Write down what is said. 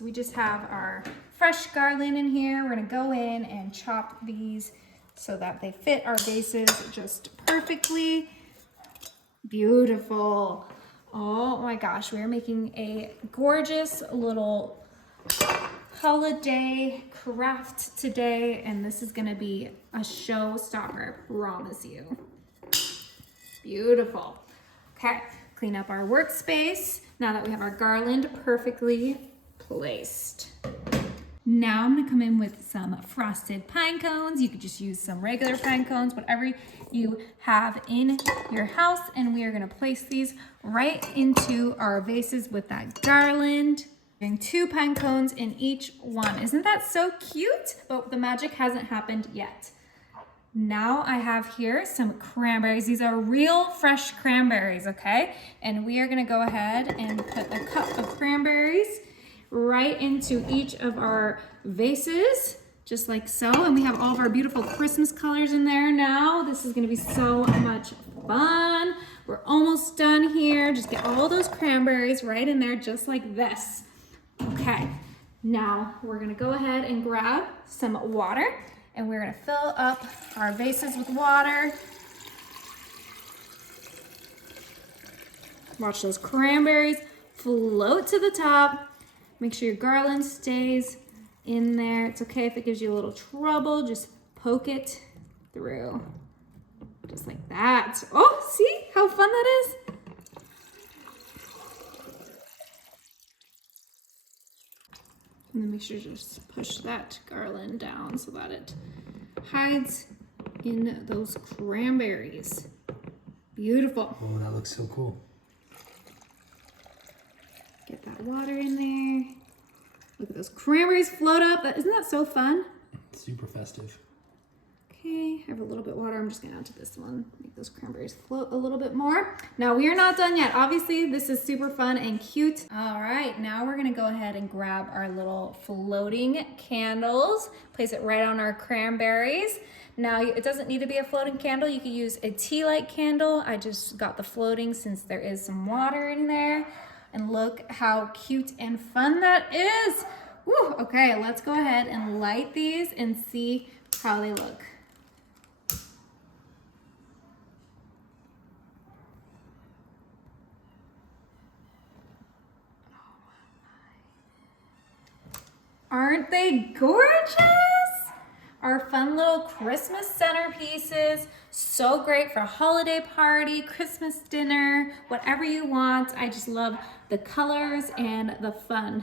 So we just have our fresh garland in here. We're gonna go in and chop these so that they fit our vases just perfectly. Beautiful. Oh my gosh, we're making a gorgeous little holiday craft today, and this is gonna be a showstopper, I promise you. Beautiful. Okay, clean up our workspace now that we have our garland perfectly placed. Now I'm gonna come in with some frosted pine cones. You could just use some regular pine cones, whatever you have in your house, and we are gonna place these right into our vases with that garland. Doing 2 pine cones in each one. Isn't that so cute? But the magic hasn't happened yet. Now I have here some cranberries. These are real fresh cranberries, okay? And we are gonna go ahead and put a cup of cranberries right into each of our vases, just like so. And we have all of our beautiful Christmas colors in there now. This is gonna be so much fun. We're almost done here. Just get all those cranberries right in there, just like this. Okay, now we're gonna go ahead and grab some water, and we're gonna fill up our vases with water. Watch those cranberries float to the top. Make sure your garland stays in there. It's okay if it gives you a little trouble, just poke it through. Just like that. Oh, see how fun that is? And then make sure to just push that garland down so that it hides in those cranberries. Beautiful. Oh, that looks so cool. Get that water in there. Look at those cranberries float up. Isn't that so fun? Super festive. Okay, I have a little bit of water. I'm just gonna add to this one. Make those cranberries float a little bit more. Now we are not done yet. Obviously, this is super fun and cute. All right, now we're gonna go ahead and grab our little floating candles. Place it right on our cranberries. Now it doesn't need to be a floating candle. You could use a tea light candle. I just got the floating since there is some water in there. And look how cute and fun that is. Woo, okay, let's go ahead and light these and see how they look. Aren't they gorgeous? Our fun little Christmas centerpieces. So great for a holiday party, Christmas dinner, whatever you want. I just love the colors and the fun.